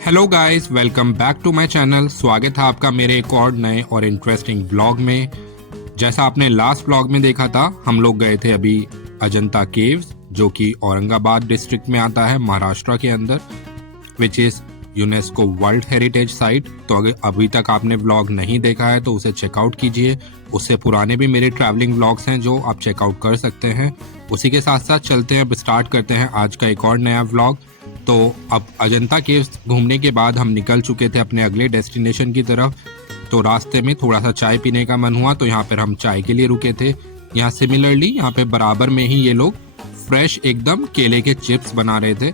Hello guys, welcome back to my channel. स्वागत है आपका मेरे एक और नए और इंटरेस्टिंग ब्लॉग में। जैसा आपने लास्ट ब्लॉग में देखा था, हम लोग गए थे अभी अजंता केव्स, जो कि औरंगाबाद डिस्ट्रिक्ट में आता है महाराष्ट्र के अंदर, which is UNESCO world heritage site. तो अगर अभी तक आपने ब्लॉग नहीं देखा है तो उसे चेकआउट कीजिए। उससे पुराने भी मेरे ट्रैवलिंग ब्लॉग्स हैं जो आप चेकआउट कर सकते हैं। उसी के साथ साथ चलते हैं, अब स्टार्ट करते हैं आज का एक और नया ब्लॉग। तो अब अजंता केव्स घूमने के बाद हम निकल चुके थे अपने अगले डेस्टिनेशन की तरफ। तो रास्ते में थोड़ा सा चाय पीने का मन हुआ, तो यहाँ पर हम चाय के लिए रुके थे। यहाँ सिमिलरली यहाँ पे बराबर में ही ये लोग फ्रेश एकदम केले के चिप्स बना रहे थे।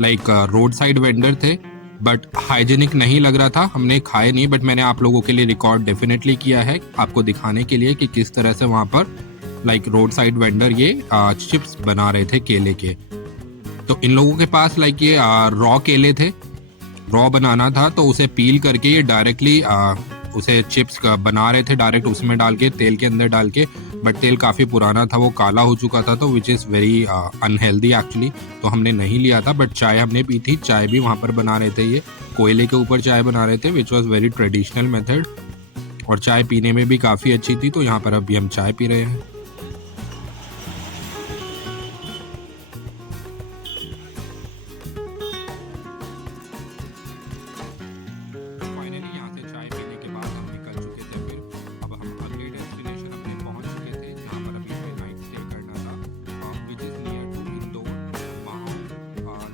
लाइक रोड साइड वेंडर थे, बट हाइजीनिक नहीं लग रहा था। हमने खाए नहीं, बट मैंने आप लोगों के लिए रिकॉर्ड डेफिनेटली किया है आपको दिखाने के लिए कि किस तरह से वहाँ पर लाइक रोड साइड वेंडर ये चिप्स बना रहे थे केले के। तो इन लोगों के पास लाइक ये रॉ केले थे, रॉ बनाना था, तो उसे पील करके ये डायरेक्टली उसे चिप्स बना रहे थे, डायरेक्ट उसमें डाल के, तेल के अंदर डाल के। बट तेल काफ़ी पुराना था, वो काला हो चुका था, तो which is very unhealthy actually. तो हमने नहीं लिया था, बट चाय हमने पी थी। चाय भी वहाँ पर बना रहे थे, ये कोयले के ऊपर चाय बना रहे थे, which was very traditional method, और चाय पीने में भी काफ़ी अच्छी थी। तो यहाँ पर अभी हम चाय पी रहे हैं। फाइनली यहाँ से चाय पीने के बाद हम निकल चुके थे। फिर अब हम अगले डेस्टिनेशन अपने पहुँच चुके थे, जहाँ पर अभी हमें नाइट स्टे करना था, which is near to Indore. वहाँ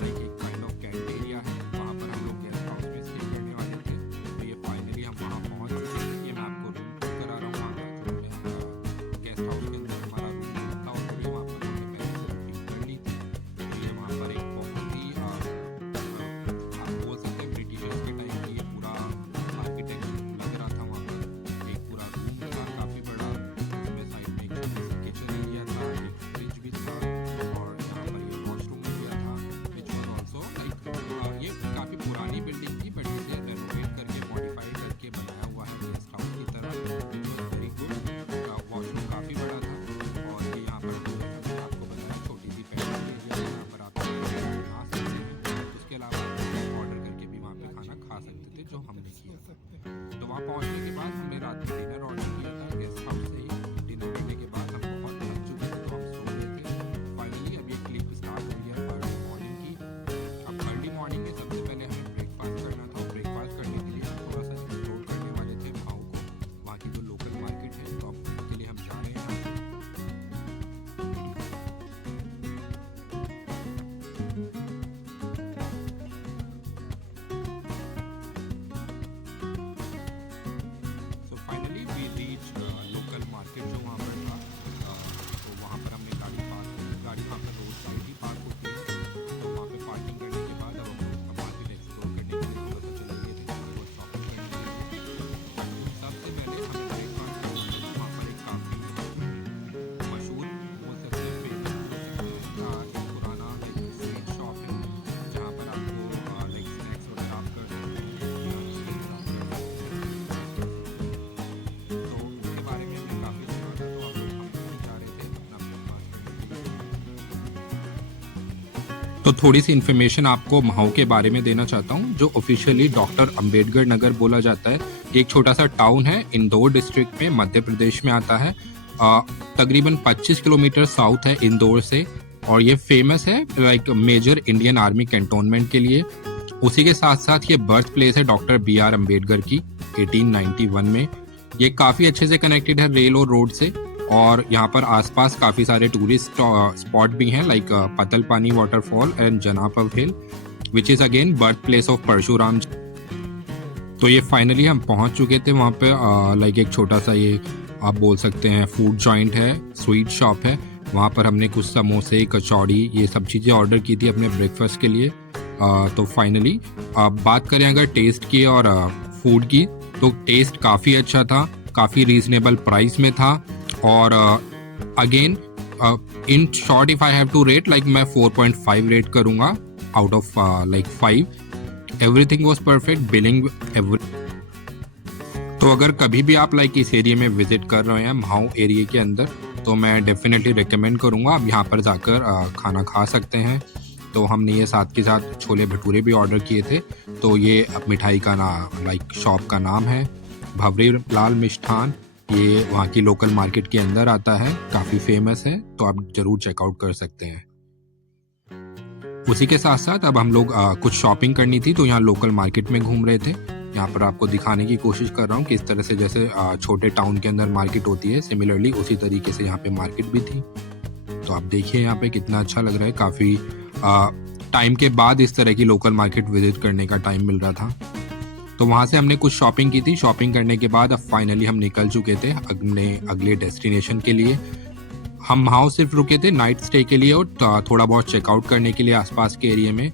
लाइक एक काइंड ऑफ कैंट एरिया है, वहाँ पर हम लोग गेस्ट हाउस में स्टे करने वाले थे। तो ये फाइनली हम वहाँ पहुँच चुके थे। ये मैं आपको रूम बुक करा रहा हूँ वहाँ का, जो हमने गेस्ट हाउस के अंदर हमारा रूम था ऑलरेडी, वहाँ पर हमने पहले से बुकिंग कर ली थी। तो ये वहाँ पर एक बहुत ही आप बोल सकते हैं ब्रिटिशर्स के टाइम की ये पूरा आर्किटेक्चर लग रहा था। वहाँ पर एक पूरा रूम था काफ़ी बड़ा, उसमें साइड में एक छोटा सा किचन एरिया था, एक फ्रिज भी था, और यहाँ पर ये वॉशरूम एरिया था, विच वॉज ऑल्सो लाइक ये काफ़ी पुरानी बिल्डिंग थी, बट इसे रेनोवेट करके मॉडिफाई करके बनाया हुआ है गेस्ट हाउस की तरह, which was very good. Washroom काफ़ी बड़ा था, और ये यहाँ पर मैंने आपको बताया छोटी सी पैसेज एरिया है, यहाँ पर आप नहा सकते हैं। उसके अलावा ऑर्डर करके भी वहाँ पे खाना खा सकते थे, जो हमने किया था। तो वहाँ पहुँचने के बाद हमने रात में डिनर ऑर्डर किया था गेस्ट हाउस से ही। डिनर करने के बाद हम बहुत थक चुके थे, तो हम सो रहे थे। फाइनली अब ये क्लिप स्टार्ट हो गया अर्ली मॉर्निंग की। अब अर्ली मॉर्निंग में सबसे पहले हमें ब्रेकफास्ट करना था, और ब्रेकफास्ट करने के लिए हम थोड़ा सा एक्सप्लोर करने वाले थे भाव को, वहाँ की जो लोकल मार्केट है, तो अब उसके लिए हम जा रहे हैं। So finally we reach local market जो वहाँ पर था। तो वहाँ पर हमने गाड़ी वहाँ पर रोड साइड ही पार्क होती है। तो वहाँ पे पार्किंग करने के बाद अब हम उसका मार्केट एक्सप्लोर करने के लिए थोड़ा सा चले गए थे, थोड़ी बहुत शॉपिंग करने के लिए। बट सबसे पहले हमें ब्रेकफास्ट करना था। वहाँ पर एक काफ़ी मशहूर बोल सकते हैं, फेमस एक पुराना एक स्वीट शॉप है, जहाँ पर आपको लाइक स्नैक्स वगैरह आप कर सकते हैं, तो उसके बारे में हमने काफ़ी सुना था। तो अब हम वहीं जा रहे थे अपना ब्रेकफास्ट करने के लिए। तो थोड़ी सी इन्फॉर्मेशन आपको महाऊ के बारे में देना चाहता हूँ, जो ऑफिशियली डॉक्टर अंबेडकर नगर बोला जाता है। ये एक छोटा सा टाउन है, इंदौर डिस्ट्रिक्ट में, मध्य प्रदेश में आता है। तकरीबन 25 किलोमीटर साउथ है इंदौर से, और ये फेमस है like major Indian army cantonment के लिए। उसी के साथ साथ ये बर्थ प्लेस है डॉक्टर BR अम्बेडकर की 1891 में। ये काफ़ी अच्छे से कनेक्टेड है रेल और रोड से, और यहाँ पर आसपास काफ़ी सारे टूरिस्ट स्पॉट भी हैं, like Patalpani waterfall and Janapav hill, which is again birth place of Parshuram. तो ये फाइनली हम पहुँच चुके थे वहाँ पे। लाइक एक छोटा सा ये आप बोल सकते हैं फूड जॉइंट है, स्वीट शॉप है। वहाँ पर हमने कुछ समोसे, कचौड़ी, ये सब चीज़ें ऑर्डर की थी अपने ब्रेकफास्ट के लिए। तो फाइनली बात करें अगर टेस्ट की और फूड की, तो टेस्ट काफ़ी अच्छा था, काफ़ी रीजनेबल प्राइस में था। और again in short if I have to rate, like मैं 4.5 रेट करूँगा out of like 5। Everything was perfect, billing तो अगर कभी भी आप लाइक इस एरिया में विजिट कर रहे हैं महाऊ एरिया के अंदर, तो मैं डेफिनेटली रिकमेंड करूँगा आप यहाँ पर जाकर खाना खा सकते हैं। तो हमने ये साथ के साथ छोले भटूरे भी ऑर्डर किए थे। तो ये मिठाई का शॉप का नाम है भंवरी लाल मिष्ठान। ये वहाँ की लोकल मार्केट के अंदर आता है, काफ़ी फेमस है, तो आप ज़रूर चेकआउट कर सकते हैं। उसी के साथ साथ अब हम लोग कुछ शॉपिंग करनी थी, तो यहाँ लोकल मार्केट में घूम रहे थे। यहाँ पर आपको दिखाने की कोशिश कर रहा हूँ कि इस तरह से जैसे छोटे टाउन के अंदर मार्केट होती है, सिमिलरली उसी तरीके से यहाँ पे मार्केट भी थी। तो आप देखिए यहाँ पे कितना अच्छा लग रहा है, काफ़ी टाइम के बाद इस तरह की लोकल मार्केट विजिट करने का टाइम मिल रहा था। तो वहाँ से हमने कुछ शॉपिंग की थी। शॉपिंग करने के बाद अब फाइनली हम निकल चुके थे अपने अगले डेस्टिनेशन के लिए। हम वहाँ सिर्फ रुके थे नाइट स्टे के लिए और थोड़ा बहुत चेकआउट करने के लिए आसपास के एरिया में।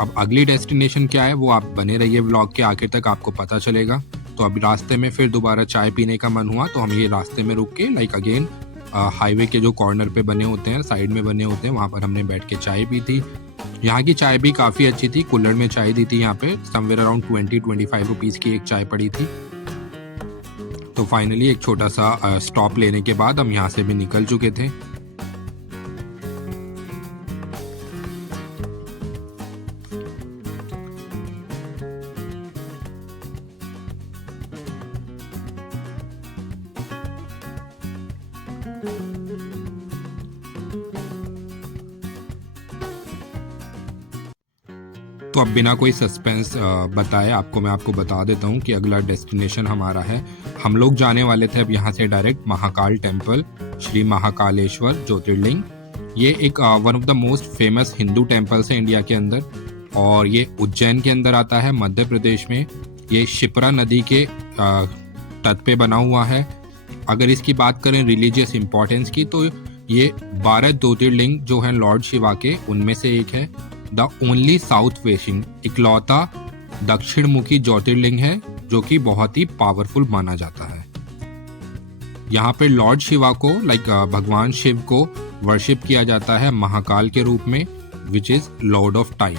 अब अगली डेस्टिनेशन क्या है वो आप बने रहिए व्लॉग के आखिर तक, आपको पता चलेगा। तो अभी रास्ते में फिर दोबारा चाय पीने का मन हुआ, तो हम ये रास्ते में रुक के अगेन हाईवे के जो कॉर्नर पे बने होते हैं, साइड में बने होते हैं, वहाँ पर हमने बैठ के चाय पी थी। यहाँ की चाय भी काफ़ी अच्छी थी, कुल्हड़ में चाय दी थी यहाँ पे, समवेयर अराउंड 20-25 रुपीज़ की एक चाय पड़ी थी। तो फाइनली एक छोटा सा स्टॉप लेने के बाद हम यहाँ से भी निकल चुके थे। तो अब बिना कोई सस्पेंस बताए मैं आपको बता देता हूँ कि अगला डेस्टिनेशन हमारा है। हम लोग जाने वाले थे अब यहाँ से डायरेक्ट महाकाल टेम्पल, श्री महाकालेश्वर ज्योतिर्लिंग। ये एक one of the most famous Hindu temples है इंडिया के अंदर, और ये उज्जैन के अंदर आता है, मध्य प्रदेश में। ये शिप्रा नदी के तट पे बना हुआ है। अगर इसकी बात करें रिलीजियस इम्पोर्टेंस की, तो ये 12 ज्योतिर्लिंग जो हैं लॉर्ड शिवा के, उनमें से एक है। द ओनली साउथ फेसिंग, इकलौता दक्षिण मुखी ज्योतिर्लिंग है जो कि बहुत ही पावरफुल माना जाता है। यहाँ पे लॉर्ड शिवा को भगवान शिव को वर्शिप किया जाता है महाकाल के रूप में, which is Lord of time.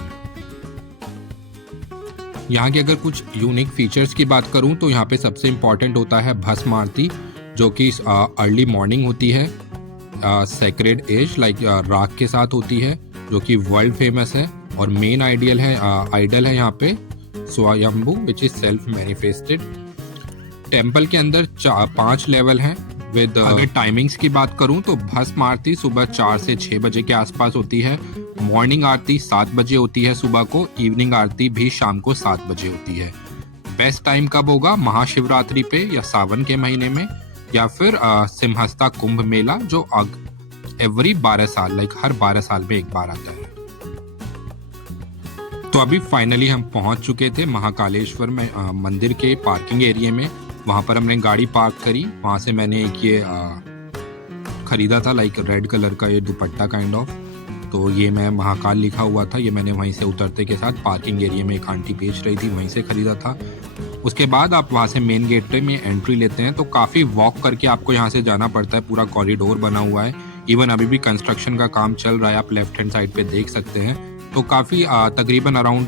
यहाँ के अगर कुछ यूनिक फीचर्स की बात करूँ तो यहाँ पे सबसे इम्पॉर्टेंट होता है भस्म आरती, जो कि अर्ली मॉर्निंग होती है, सेक्रेड एज राख के साथ होती है, जो कि वर्ल्ड फेमस है। और मेन आइडल है यहाँ पे स्वयंभू, which is self manifested. Temple के अंदर 5 लेवल हैं विद अगर टाइमिंग्स की बात करूं तो भस्म आरती सुबह 4 से 6 बजे के आसपास होती है। मॉर्निंग आरती 7 बजे होती है सुबह को। इवनिंग आरती भी शाम को 7 बजे होती है। बेस्ट टाइम कब होगा? महाशिवरात्रि पे या सावन के महीने में, या फिर सिंहस्ता कुंभ मेला जो एवरी 12 साल हर 12 साल में एक बार आता है। तो अभी फाइनली हम पहुंच चुके थे महाकालेश्वर में मंदिर के पार्किंग एरिया में। वहां पर हमने गाड़ी पार्क करी। वहां से मैंने एक ये खरीदा था रेड कलर का ये दुपट्टा काइंड ऑफ। तो ये मैं महाकाल लिखा हुआ था, ये मैंने वहीं से उतरते के साथ पार्किंग एरिया में एक आंटी बेच रही थी, वहीं से खरीदा था। उसके बाद आप वहाँ से मेन गेट पे में एंट्री लेते हैं तो काफ़ी वॉक करके आपको यहाँ से जाना पड़ता है। पूरा कॉरिडोर बना हुआ है, इवन अभी भी कंस्ट्रक्शन का काम चल रहा है, आप लेफ्ट हैंड साइड पे देख सकते हैं। तो काफ़ी तकरीबन अराउंड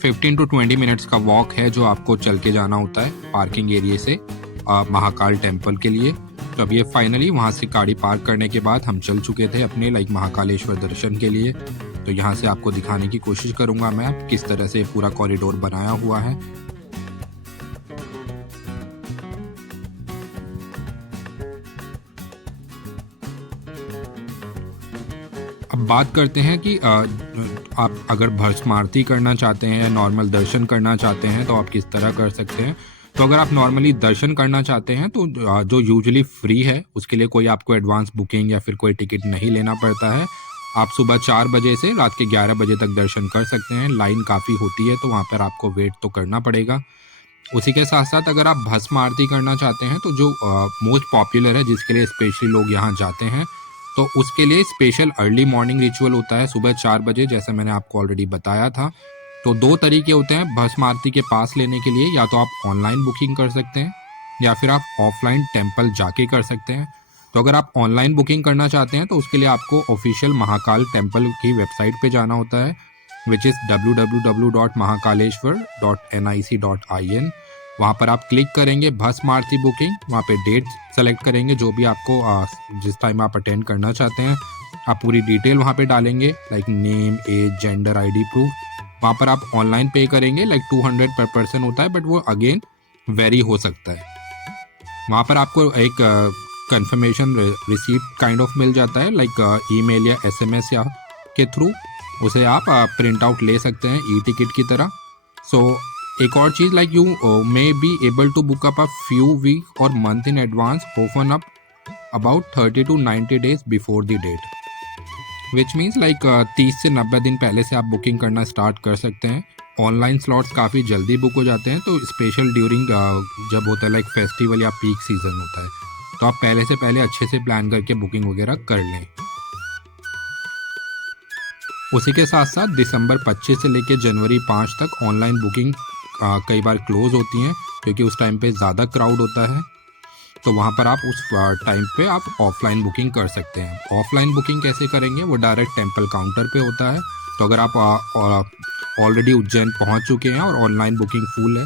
15 to 20 मिनट्स का वॉक है जो आपको चल के जाना होता है पार्किंग एरिया से महाकाल टेम्पल के लिए। तो अब ये फाइनली वहाँ से गाड़ी पार्क करने के बाद हम चल चुके थे अपने महाकालेश्वर दर्शन के लिए। तो यहाँ से आपको दिखाने की कोशिश करूँगा मैं किस तरह से पूरा कॉरिडोर बनाया हुआ है। अब बात करते हैं कि आप अगर भस्म आरती करना चाहते हैं या नॉर्मल दर्शन करना चाहते हैं तो आप किस तरह कर सकते हैं। तो अगर आप नॉर्मली दर्शन करना चाहते हैं तो जो यूजुअली फ्री है उसके लिए कोई आपको एडवांस बुकिंग या फिर कोई टिकट नहीं लेना पड़ता है। आप सुबह 4 बजे से रात के 11 बजे तक दर्शन कर सकते हैं। लाइन काफ़ी होती है तो वहाँ पर आपको वेट तो करना पड़ेगा। उसी के साथ साथ अगर आप भस्म आरती करना चाहते हैं तो जो मोस्ट पॉपुलर है, जिसके लिए स्पेशली लोग यहाँ जाते हैं, तो उसके लिए स्पेशल अर्ली मॉर्निंग रिचुअल होता है सुबह 4 बजे, जैसा मैंने आपको ऑलरेडी बताया था। तो 2 तरीके होते हैं भस्म आरती के पास लेने के लिए, या तो आप ऑनलाइन बुकिंग कर सकते हैं या फिर आप ऑफलाइन टेम्पल जाके कर सकते हैं। तो अगर आप ऑनलाइन बुकिंग करना चाहते हैं तो उसके लिए आपको ऑफिशियल महाकाल टेम्पल की वेबसाइट पे जाना होता है, विच इज़ www.mahakaleshwar.nic.in। वहाँ पर आप क्लिक करेंगे भस्म आरती बुकिंग, वहाँ पे डेट सेलेक्ट करेंगे जो भी आपको जिस टाइम आप अटेंड करना चाहते हैं, आप पूरी डिटेल वहाँ पे डालेंगे, like name, age, gender, ID proof. वहाँ पर आप ऑनलाइन पे करेंगे, लाइक 200 पर पर्सन होता है, बट वो अगेन वेरी हो सकता है। वहाँ पर आपको एक कंफर्मेशन रिसीप्ट काइंड ऑफ मिल जाता है, लाइक ईमेल या एसएमएस या के थ्रू। उसे आप प्रिंट आउट ले सकते हैं ई टिकट की तरह। सो एक और चीज़, like you may be able to book up a few week और month in advance, open up about 30 to 90 days before the date, which means like 30 से 90 दिन पहले से आप बुकिंग करना स्टार्ट कर सकते हैं। ऑनलाइन स्लॉट्स काफ़ी जल्दी बुक हो जाते हैं, तो स्पेशल ड्यूरिंग जब होता है लाइक फेस्टिवल या पीक सीजन होता है, तो आप पहले से पहले अच्छे से प्लान करके बुकिंग वगैरह कर लें। उसी के साथ साथ दिसंबर 25 से लेकर जनवरी 5 तक ऑनलाइन बुकिंग कई बार क्लोज होती हैं, क्योंकि उस टाइम पे ज़्यादा क्राउड होता है। तो वहाँ पर आप उस टाइम पे आप ऑफलाइन बुकिंग कर सकते हैं। ऑफलाइन बुकिंग कैसे करेंगे, वो डायरेक्ट टेम्पल काउंटर पे होता है। तो अगर आप ऑलरेडी उज्जैन पहुँच चुके हैं और ऑनलाइन बुकिंग फुल है,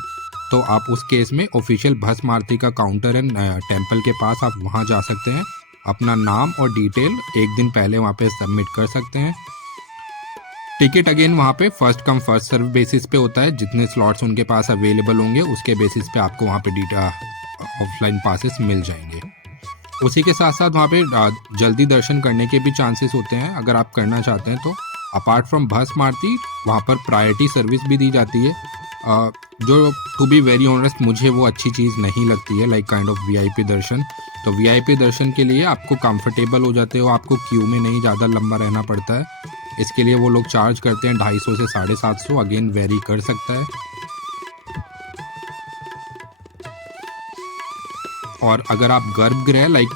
तो आप उस केस में ऑफिशियल भस्म आरती का काउंटर है टेम्पल के पास, आप वहाँ जा सकते हैं। अपना नाम और डिटेल एक दिन पहले वहाँ पे सबमिट कर सकते हैं। टिकट अगेन वहाँ पे first come first serve basis पे होता है, जितने स्लॉट्स उनके पास अवेलेबल होंगे उसके बेसिस पे आपको वहाँ पे ऑफलाइन पासेस मिल जाएंगे। उसी के साथ साथ वहाँ पे जल्दी दर्शन करने के भी चांसेस होते हैं, अगर आप करना चाहते हैं तो। अपार्ट फ्रॉम भस्म आरती, वहाँ पर प्रायोरिटी सर्विस भी दी जाती है, जो टू बी वेरी ऑनेस्ट मुझे वो अच्छी चीज़ नहीं लगती है, लाइक काइंड ऑफ वीआईपी दर्शन। तो वीआईपी दर्शन के लिए आपको कंफर्टेबल हो जाते हो, आपको क्यू में नहीं ज़्यादा लंबा रहना पड़ता है। इसके लिए वो लोग चार्ज करते हैं 250 से 750, अगेन वेरी कर सकता है। और अगर आप गर्भगृह लाइक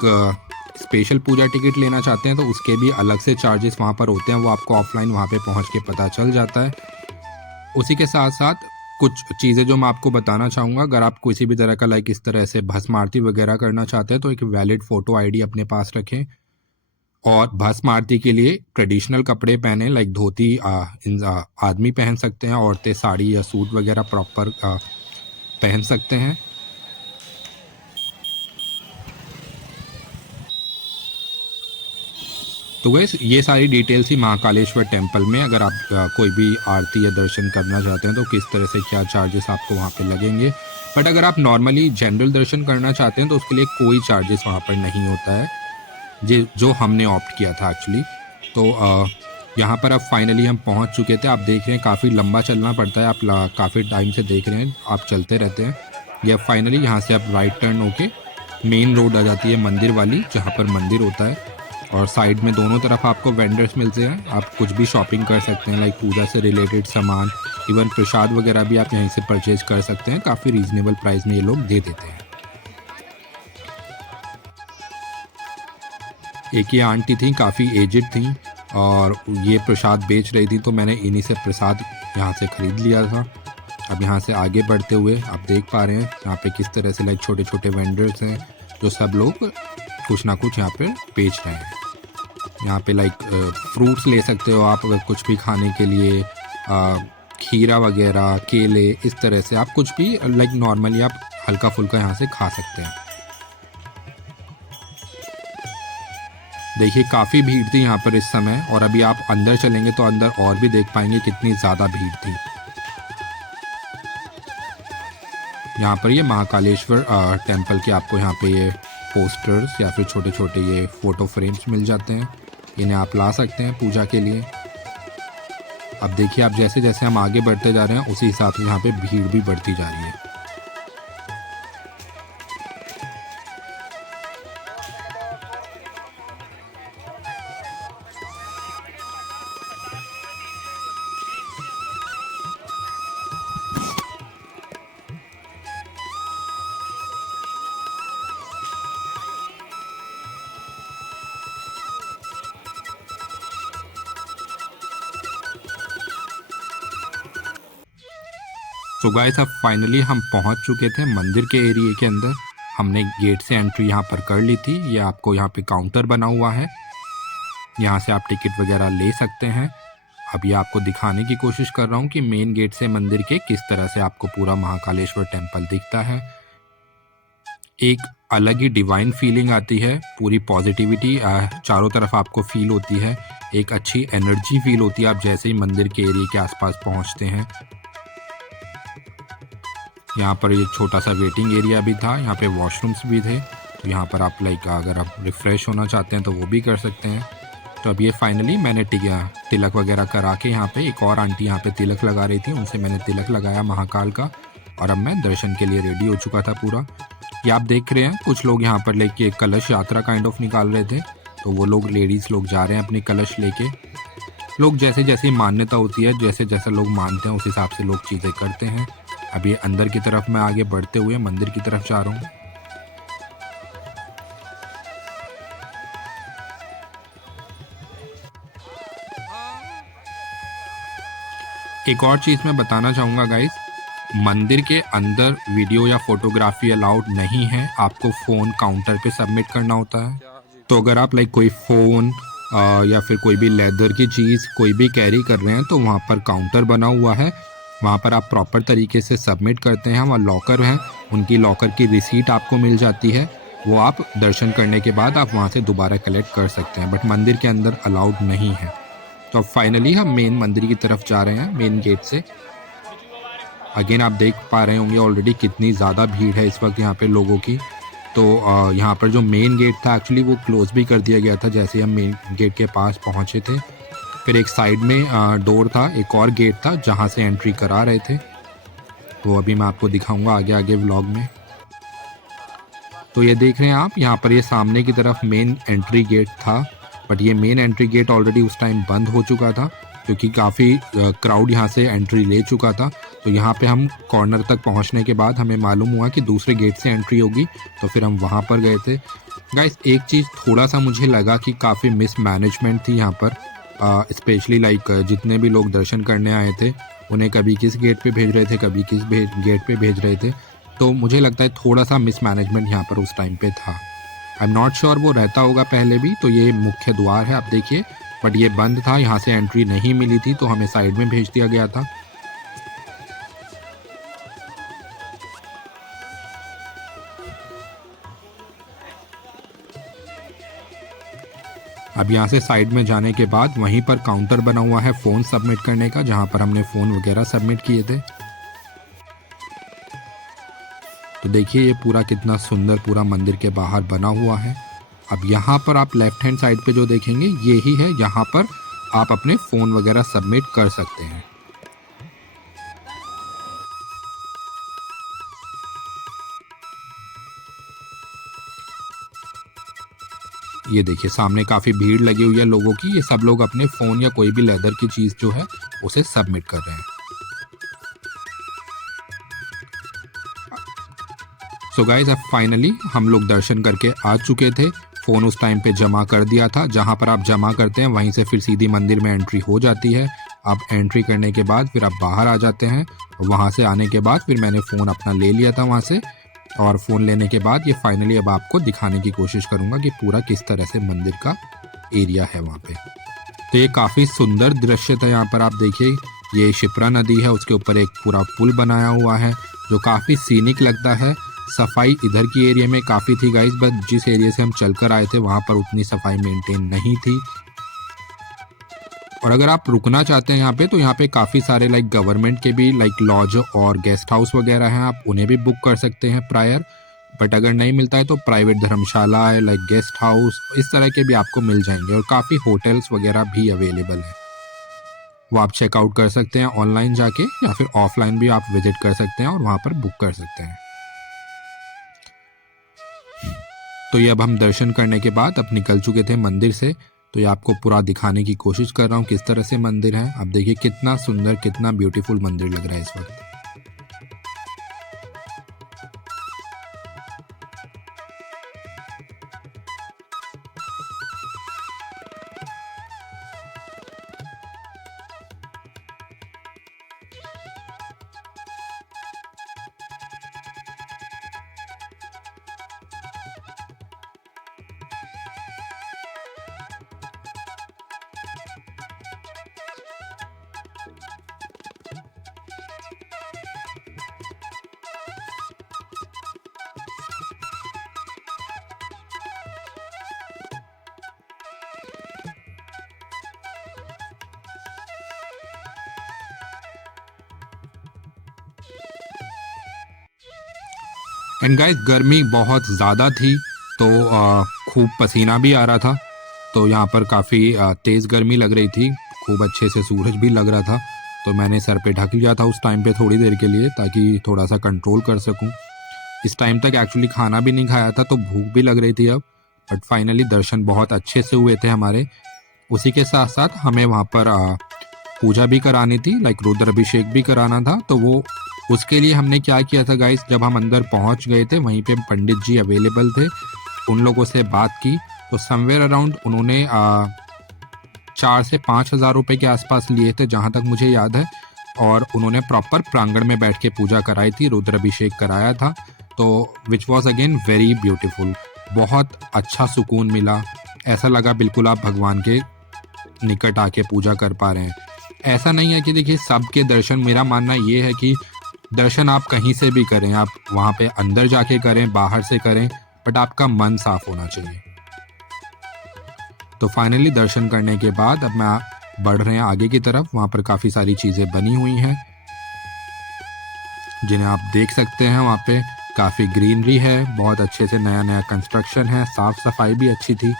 स्पेशल पूजा टिकट लेना चाहते हैं, तो उसके भी अलग से चार्जेस वहाँ पर होते हैं, वो आपको ऑफलाइन वहाँ पे पहुँच के पता चल जाता है। उसी के साथ साथ कुछ चीज़ें जो मैं आपको बताना चाहूँगा, अगर आप किसी भी तरह का लाइक इस तरह से भस्म आरती वगैरह करना चाहते हैं, तो एक वैलिड फ़ोटो आईडी अपने पास रखें। और भस्म आरती के लिए ट्रेडिशनल कपड़े पहने, लाइक धोती आदमी पहन सकते हैं, औरतें साड़ी या सूट वगैरह प्रॉपर पहन सकते हैं। तो वैसे ये सारी डिटेल्स ही महाकालेश्वर टेम्पल में, अगर आप कोई भी आरती या दर्शन करना चाहते हैं तो किस तरह से क्या चार्जेस आपको वहाँ पे लगेंगे। बट अगर आप नॉर्मली जनरल दर्शन करना चाहते हैं तो उसके लिए कोई चार्जेस वहाँ पर नहीं होता है, जो हमने ऑप्ट किया था एक्चुअली। तो यहाँ पर अब फाइनली हम पहुँच चुके थे। आप देख रहे हैं काफ़ी लंबा चलना पड़ता है, आप काफ़ी टाइम से देख रहे हैं, आप चलते रहते हैं। या फाइनली यहाँ से आप राइट टर्न होके मेन रोड आ जाती है मंदिर वाली, जहाँ पर मंदिर होता है। और साइड में दोनों तरफ आपको वेंडर्स मिलते हैं, आप कुछ भी शॉपिंग कर सकते हैं, लाइक पूजा से रिलेटेड सामान, इवन प्रसाद वगैरह भी आप यहीं से परचेज कर सकते हैं। काफ़ी रीजनेबल प्राइस में ये लोग दे देते हैं। एक ये आंटी थी, काफ़ी एजिड थी, और ये प्रसाद बेच रही थी, तो मैंने इन्हीं से प्रसाद यहाँ से ख़रीद लिया था। अब यहाँ से आगे बढ़ते हुए आप देख पा रहे हैं यहाँ पे किस तरह से लाइक छोटे छोटे वेंडर्स हैं, जो सब लोग कुछ ना कुछ यहाँ पे बेच रहे हैं। यहाँ पे लाइक फ्रूट्स ले सकते हो आप, अगर कुछ भी खाने के लिए, खीरा वगैरह, केले, इस तरह से आप कुछ भी लाइक नॉर्मली आप हल्का फुल्का यहाँ से खा सकते हैं। देखिए काफ़ी भीड़ थी यहाँ पर इस समय, और अभी आप अंदर चलेंगे तो अंदर और भी देख पाएंगे कितनी ज़्यादा भीड़ थी। यहाँ पर ये महाकालेश्वर टेम्पल के आपको यहाँ पे ये पोस्टर्स या फिर छोटे छोटे ये फ़ोटो फ्रेम्स मिल जाते हैं, इन्हें आप ला सकते हैं पूजा के लिए। अब देखिए, आप जैसे जैसे हम आगे बढ़ते जा रहे हैं उसी हिसाब से यहाँ पे भीड़ भी बढ़ती जा रही है। सो गाइस, अब फाइनली हम पहुंच चुके थे मंदिर के एरिया के अंदर। हमने गेट से एंट्री यहाँ पर कर ली थी। ये आपको यहाँ पे काउंटर बना हुआ है, यहाँ से आप टिकट वगैरह ले सकते हैं। अब ये आपको दिखाने की कोशिश कर रहा हूँ कि मेन गेट से मंदिर के किस तरह से आपको पूरा महाकालेश्वर टेम्पल दिखता है। एक अलग ही डिवाइन फीलिंग आती है, पूरी पॉजिटिविटी चारों तरफ आपको फील होती है, एक अच्छी एनर्जी फील होती है आप जैसे ही मंदिर के एरिया के आसपास पहुंचते हैं। यहाँ पर एक छोटा सा वेटिंग एरिया भी था, यहाँ पे वॉशरूम्स भी थे, तो यहाँ पर आप अगर आप रिफ़्रेश होना चाहते हैं तो वो भी कर सकते हैं। तो अब ये फाइनली मैंने तिलक वगैरह करा के यहाँ पे एक और आंटी यहाँ पे तिलक लगा रही थी, उनसे मैंने तिलक लगाया महाकाल का, और अब मैं दर्शन के लिए रेडी हो चुका था पूरा। ये आप देख रहे हैं कुछ लोग यहाँ पर लेके कलश यात्रा काइंड ऑफ निकाल रहे थे, तो वो लोग लेडीज़ लोग जा रहे हैं अपनी कलश लेके। लोग जैसे जैसे मान्यता होती है, जैसे जैसा लोग मानते हैं उस हिसाब से लोग चीज़ें करते हैं। अब ये अंदर की तरफ मैं आगे बढ़ते हुए मंदिर की तरफ जा रहा हूँ। एक और चीज़ मैं बताना चाहूँगा गाइस, मंदिर के अंदर वीडियो या फोटोग्राफी अलाउड नहीं है, आपको फ़ोन काउंटर पे सबमिट करना होता है। तो अगर आप कोई फ़ोन या फिर कोई भी लेदर की चीज़ कोई भी कैरी कर रहे हैं तो वहाँ पर काउंटर बना हुआ है, वहाँ पर आप प्रॉपर तरीके से सबमिट करते हैं। वहाँ लॉकर हैं, उनकी लॉकर की रिसीट आपको मिल जाती है, वो आप दर्शन करने के बाद आप वहाँ से दोबारा कलेक्ट कर सकते हैं, बट मंदिर के अंदर अलाउड नहीं है। तो अब फाइनली हम मेन मंदिर की तरफ जा रहे हैं, मेन गेट से। अगेन आप देख पा रहे होंगे ऑलरेडी कितनी ज़्यादा भीड़ है इस वक्त यहाँ पे लोगों की। तो यहाँ पर जो मेन गेट था एक्चुअली वो क्लोज़ भी कर दिया गया था जैसे हम मेन गेट के पास पहुँचे थे। फिर एक साइड में डोर था, एक और गेट था जहाँ से एंट्री करा रहे थे, वो अभी मैं आपको दिखाऊंगा आगे आगे व्लॉग में। तो ये देख रहे हैं आप, यहाँ पर ये सामने की तरफ मेन एंट्री गेट था, बट ये मेन एंट्री गेट ऑलरेडी उस टाइम बंद हो चुका था क्योंकि काफ़ी क्राउड यहाँ से एंट्री ले चुका था। तो यहाँ पे हम कॉर्नर तक पहुँचने के बाद हमें मालूम हुआ कि दूसरे गेट से एंट्री होगी, तो फिर हम वहाँ पर गए थे। गाइस एक चीज़ थोड़ा सा मुझे लगा कि काफ़ी मिसमैनेजमेंट थी यहाँ पर, स्पेशली जितने भी लोग दर्शन करने आए थे उन्हें कभी किस गेट पे भेज रहे थे, कभी किस गेट पे भेज रहे थे। तो मुझे लगता है थोड़ा सा मिसमैनेजमेंट यहाँ पर उस टाइम पे था। आई एम नॉट श्योर वो रहता होगा पहले भी। तो ये मुख्य द्वार है आप देखिए, बट ये बंद था, यहाँ से एंट्री नहीं मिली थी तो हमें साइड में भेज दिया गया था। अब यहाँ से साइड में जाने के बाद वहीं पर काउंटर बना हुआ है फ़ोन सबमिट करने का, जहाँ पर हमने फ़ोन वगैरह सबमिट किए थे। तो देखिए ये पूरा कितना सुंदर पूरा मंदिर के बाहर बना हुआ है। अब यहाँ पर आप लेफ्ट हैंड साइड पे जो देखेंगे ये ही है, यहाँ पर आप अपने फ़ोन वगैरह सबमिट कर सकते हैं। ये देखिए सामने काफ़ी भीड़ लगी हुई है लोगों की, ये सब लोग अपने फ़ोन या कोई भी लेदर की चीज़ जो है उसे सबमिट कर रहे हैं। सो गाइस अब फाइनली हम लोग दर्शन करके आ चुके थे। फ़ोन उस टाइम पे जमा कर दिया था, जहाँ पर आप जमा करते हैं वहीं से फिर सीधी मंदिर में एंट्री हो जाती है। आप एंट्री करने के बाद फिर आप बाहर आ जाते हैं, वहाँ से आने के बाद फिर मैंने फ़ोन अपना ले लिया था वहाँ से, और फ़ोन लेने के बाद ये फाइनली अब आपको दिखाने की कोशिश करूँगा कि पूरा किस तरह से मंदिर का एरिया है वहाँ पे। तो ये काफ़ी सुंदर दृश्य था। यहाँ पर आप देखिए ये शिप्रा नदी है, उसके ऊपर एक पूरा पुल बनाया हुआ है जो काफ़ी सीनिक लगता है। सफाई इधर की एरिया में काफ़ी थी गाइस, बट जिस एरिया से हम चलकर आए थे वहाँ पर उतनी सफाई मेंटेन नहीं थी। और अगर आप रुकना चाहते हैं यहाँ पे तो यहाँ पे काफ़ी सारे गवर्नमेंट के भी लॉज और गेस्ट हाउस वगैरह हैं, आप उन्हें भी बुक कर सकते हैं प्रायर। बट अगर नहीं मिलता है तो प्राइवेट धर्मशाला है, गेस्ट हाउस, इस तरह के भी आपको मिल जाएंगे, और काफ़ी होटल्स वगैरह भी अवेलेबल हैं, वो आप चेकआउट कर सकते हैं ऑनलाइन जाके, या फिर ऑफलाइन भी आप विजिट कर सकते हैं और वहाँ पर बुक कर सकते हैं। तो ये अब हम दर्शन करने के बाद अब निकल चुके थे मंदिर से, तो ये आपको पूरा दिखाने की कोशिश कर रहा हूँ किस तरह से मंदिर है। आप देखिए कितना सुंदर कितना ब्यूटीफुल मंदिर लग रहा है इस वक्त। एंड गाइस गर्मी बहुत ज़्यादा थी, तो खूब पसीना भी आ रहा था। तो यहाँ पर काफ़ी तेज़ गर्मी लग रही थी, खूब अच्छे से सूरज भी लग रहा था। तो मैंने सर पे ढक लिया था उस टाइम पे थोड़ी देर के लिए, ताकि थोड़ा सा कंट्रोल कर सकूं। इस टाइम तक एक्चुअली खाना भी नहीं खाया था, तो भूख भी लग रही थी अब। बट फाइनली दर्शन बहुत अच्छे से हुए थे हमारे। उसी के साथ साथ हमें वहाँ पर पूजा भी करानी थी, लाइक रुद्र अभिषेक भी कराना था। तो वो उसके लिए हमने क्या किया था गाइस, जब हम अंदर पहुंच गए थे वहीं पे पंडित जी अवेलेबल थे, उन लोगों से बात की। तो समवेयर अराउंड उन्होंने 4 से 5 हज़ार रुपये के आसपास लिए थे, जहाँ तक मुझे याद है। और उन्होंने प्रॉपर प्रांगण में बैठ के पूजा कराई थी, रुद्र अभिषेक कराया था। तो which was again very beautiful, बहुत अच्छा सुकून मिला। ऐसा लगा बिल्कुल आप भगवान के निकट आके पूजा कर पा रहे हैं। ऐसा नहीं है कि देखिए सबके दर्शन, मेरा मानना ये है कि दर्शन आप कहीं से भी करें, आप वहाँ पे अंदर जाके करें, बाहर से करें, बट आपका मन साफ होना चाहिए। तो फाइनली दर्शन करने के बाद अब मैं बढ़ रहे हैं आगे की तरफ। वहाँ पर काफ़ी सारी चीज़ें बनी हुई हैं जिन्हें आप देख सकते हैं। वहाँ पे काफ़ी ग्रीनरी है, बहुत अच्छे से नया नया कंस्ट्रक्शन है, साफ़ सफाई भी अच्छी थी।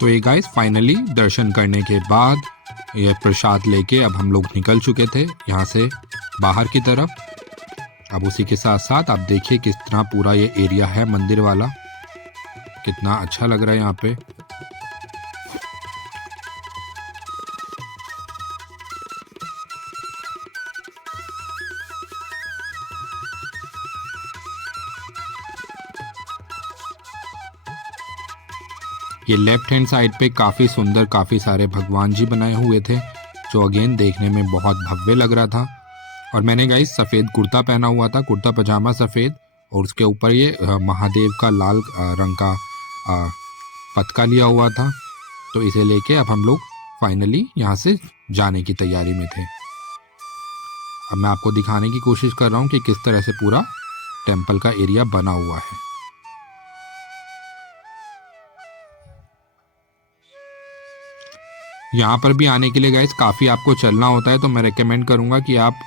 तो ये गाइस फाइनली दर्शन करने के बाद ये प्रसाद लेके अब हम लोग निकल चुके थे यहाँ से बाहर की तरफ। अब उसी के साथ साथ आप देखिए किस तरह पूरा ये एरिया है मंदिर वाला, कितना अच्छा लग रहा है यहाँ पे। ये लेफ्ट हैंड साइड पे काफ़ी सुंदर काफ़ी सारे भगवान जी बनाए हुए थे, जो अगेन देखने में बहुत भव्य लग रहा था। और मैंने गाइस सफ़ेद कुर्ता पहना हुआ था, कुर्ता पजामा सफ़ेद, और उसके ऊपर ये महादेव का लाल रंग का पतका लिया हुआ था। तो इसे लेके अब हम लोग फाइनली यहाँ से जाने की तैयारी में थे। अब मैं आपको दिखाने की कोशिश कर रहा हूँ कि किस तरह से पूरा टेम्पल का एरिया बना हुआ है। यहाँ पर भी आने के लिए गाइस काफ़ी आपको चलना होता है, तो मैं रेकमेंड करूँगा कि आप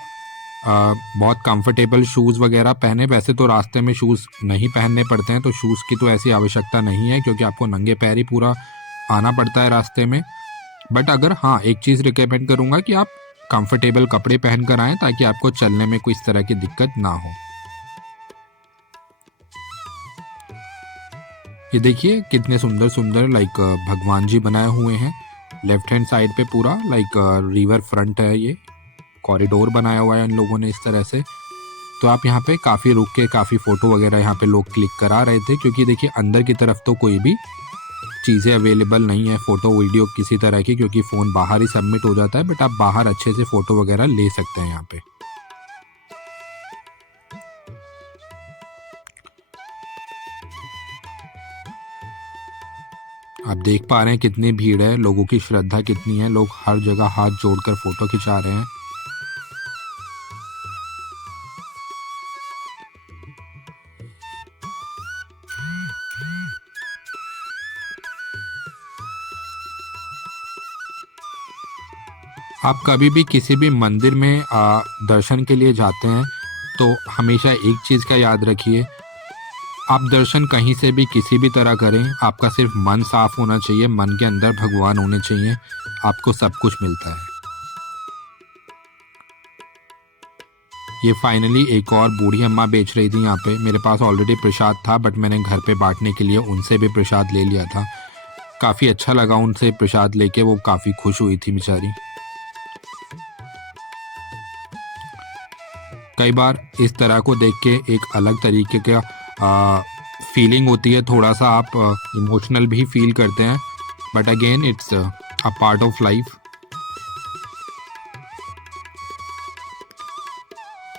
बहुत कंफर्टेबल शूज़ वगैरह पहने। वैसे तो रास्ते में शूज़ नहीं पहनने पड़ते हैं, तो शूज़ की तो ऐसी आवश्यकता नहीं है, क्योंकि आपको नंगे पैर ही पूरा आना पड़ता है रास्ते में। बट अगर हाँ, एक चीज़ रिकमेंड करूँगा कि आप कंफर्टेबल कपड़े पहन कर आएँ, ताकि आपको चलने में कोई इस तरह की दिक्कत ना हो। ये देखिए कितने सुंदर सुंदर लाइक भगवान जी बनाए हुए हैं। लेफ्ट हैंड साइड पे पूरा लाइक रिवर फ्रंट है, ये कॉरिडोर बनाया हुआ है इन लोगों ने इस तरह से। तो आप यहाँ पे काफ़ी रुक के काफ़ी फ़ोटो वगैरह यहाँ पे लोग क्लिक करा रहे थे, क्योंकि देखिए अंदर की तरफ तो कोई भी चीज़ें अवेलेबल नहीं है फ़ोटो वीडियो किसी तरह की, क्योंकि फ़ोन बाहर ही सबमिट हो जाता है। बट आप बाहर अच्छे से फ़ोटो वगैरह ले सकते हैं यहाँ पे। आप देख पा रहे हैं कितनी भीड़ है, लोगों की श्रद्धा कितनी है, लोग हर जगह हाथ जोड़कर फ़ोटो खिंचा रहे हैं। आप कभी भी किसी भी मंदिर में दर्शन के लिए जाते हैं, तो हमेशा एक चीज़ का याद रखिए, आप दर्शन कहीं से भी किसी भी तरह करें, आपका सिर्फ मन साफ होना चाहिए, मन के अंदर भगवान होने चाहिए, आपको सब कुछ मिलता है। ये फाइनली एक और बूढ़ी अम्मा बेच रही थी यहाँ पे। मेरे पास ऑलरेडी प्रसाद था, बट मैंने घर पे बांटने के लिए उनसे भी प्रसाद ले लिया था। काफ़ी अच्छा लगा उनसे प्रसाद लेके, वो काफ़ी खुश हुई थी बेचारी। कई बार इस तरह को देख के एक अलग तरीके का फीलिंग होती है, थोड़ा सा आप इमोशनल भी फील करते हैं, but again it's a part of life.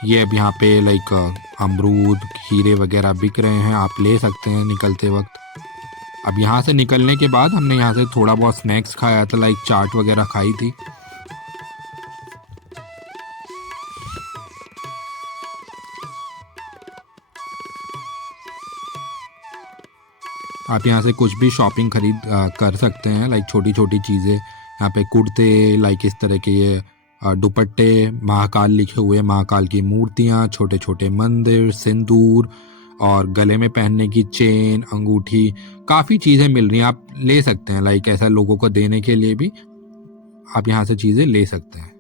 ये अब यहाँ पे लाइक अमरूद खीरे वगैरह बिक रहे हैं, आप ले सकते हैं निकलते वक्त। अब यहाँ से निकलने के बाद हमने यहाँ से थोड़ा बहुत स्नैक्स खाया था, लाइक चाट वगैरह खाई थी। आप यहाँ से कुछ भी शॉपिंग खरीद कर सकते हैं, लाइक छोटी छोटी चीज़ें यहाँ पे कुर्ते, लाइक इस तरह के ये दुपट्टे, महाकाल लिखे हुए महाकाल की मूर्तियाँ, छोटे छोटे मंदिर, सिंदूर और गले में पहनने की चेन, अंगूठी, काफ़ी चीज़ें मिल रही हैं, आप ले सकते हैं। लाइक ऐसा लोगों को देने के लिए भी आप यहाँ से चीज़ें ले सकते हैं।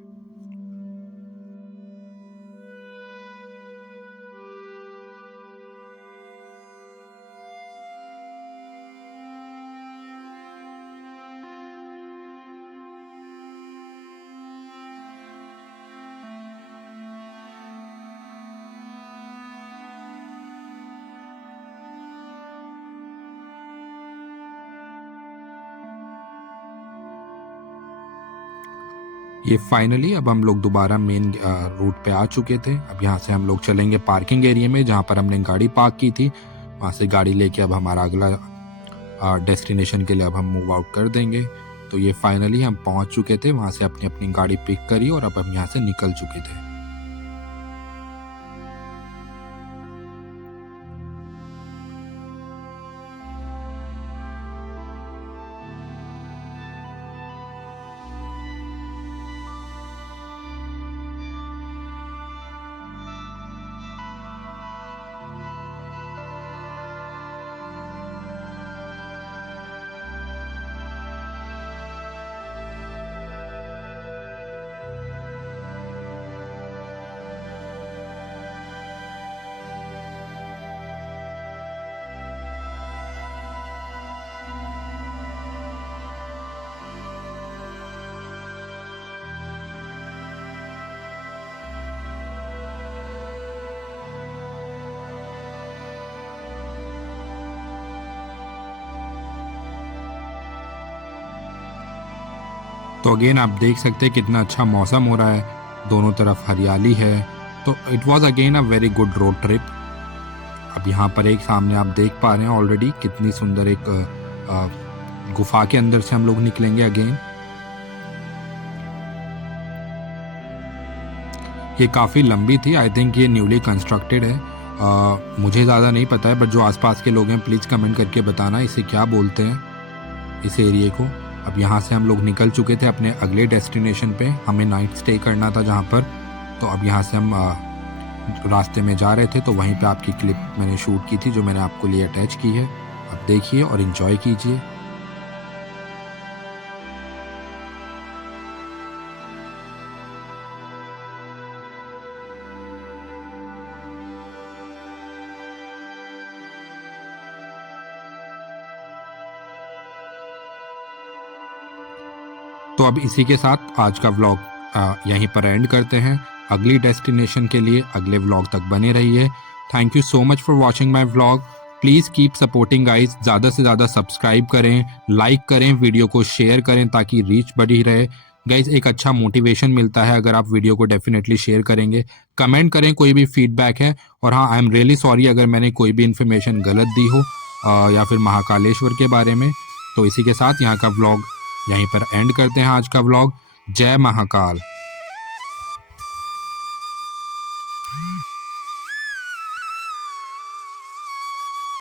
ये फाइनली अब हम लोग दोबारा मेन रूट पे आ चुके थे। अब यहाँ से हम लोग चलेंगे पार्किंग एरिया में, जहाँ पर हमने गाड़ी पार्क की थी। वहाँ से गाड़ी लेके अब हमारा अगला डेस्टिनेशन के लिए अब हम मूव आउट कर देंगे। तो ये फाइनली हम पहुँच चुके थे, वहाँ से अपनी अपनी गाड़ी पिक करी और अब हम यहाँ से निकल चुके थे। तो अगेन आप देख सकते हैं कितना अच्छा मौसम हो रहा है, दोनों तरफ हरियाली है। तो it was again a very good road trip. अब यहाँ पर एक सामने आप देख पा रहे हैं ऑलरेडी कितनी सुंदर एक गुफा के अंदर से हम लोग निकलेंगे अगेन। ये काफ़ी लंबी थी, आई थिंक ये न्यूली कंस्ट्रक्टेड है। मुझे ज़्यादा नहीं पता है, बट जो आसपास के लोग हैं प्लीज़ कमेंट करके बताना इसे क्या बोलते हैं इस एरिया को। अब यहाँ से हम लोग निकल चुके थे अपने अगले डेस्टिनेशन पे, हमें नाइट स्टे करना था जहाँ पर। तो अब यहाँ से हम रास्ते में जा रहे थे, तो वहीं पे आपकी क्लिप मैंने शूट की थी जो मैंने आपको लिए अटैच की है। अब देखिए और इन्जॉय कीजिए। तो अब इसी के साथ आज का व्लॉग यहीं पर एंड करते हैं। अगली डेस्टिनेशन के लिए अगले व्लॉग तक बने रहिए। Thank you so much for watching my vlog. Please keep supporting guys, ज़्यादा से ज़्यादा सब्सक्राइब करें, लाइक करें, वीडियो को शेयर करें ताकि रीच बढ़ी रहे। गाइज एक अच्छा मोटिवेशन मिलता है अगर आप वीडियो को डेफिनेटली शेयर करेंगे। कमेंट करें कोई भी फीडबैक है, और हाँ आई एम रियली सॉरी अगर मैंने कोई भी इन्फॉर्मेशन गलत दी हो या फिर महाकालेश्वर के बारे में। तो इसी के साथ यहाँ का व्लॉग यहीं पर एंड करते हैं आज का व्लॉग। जय महाकाल।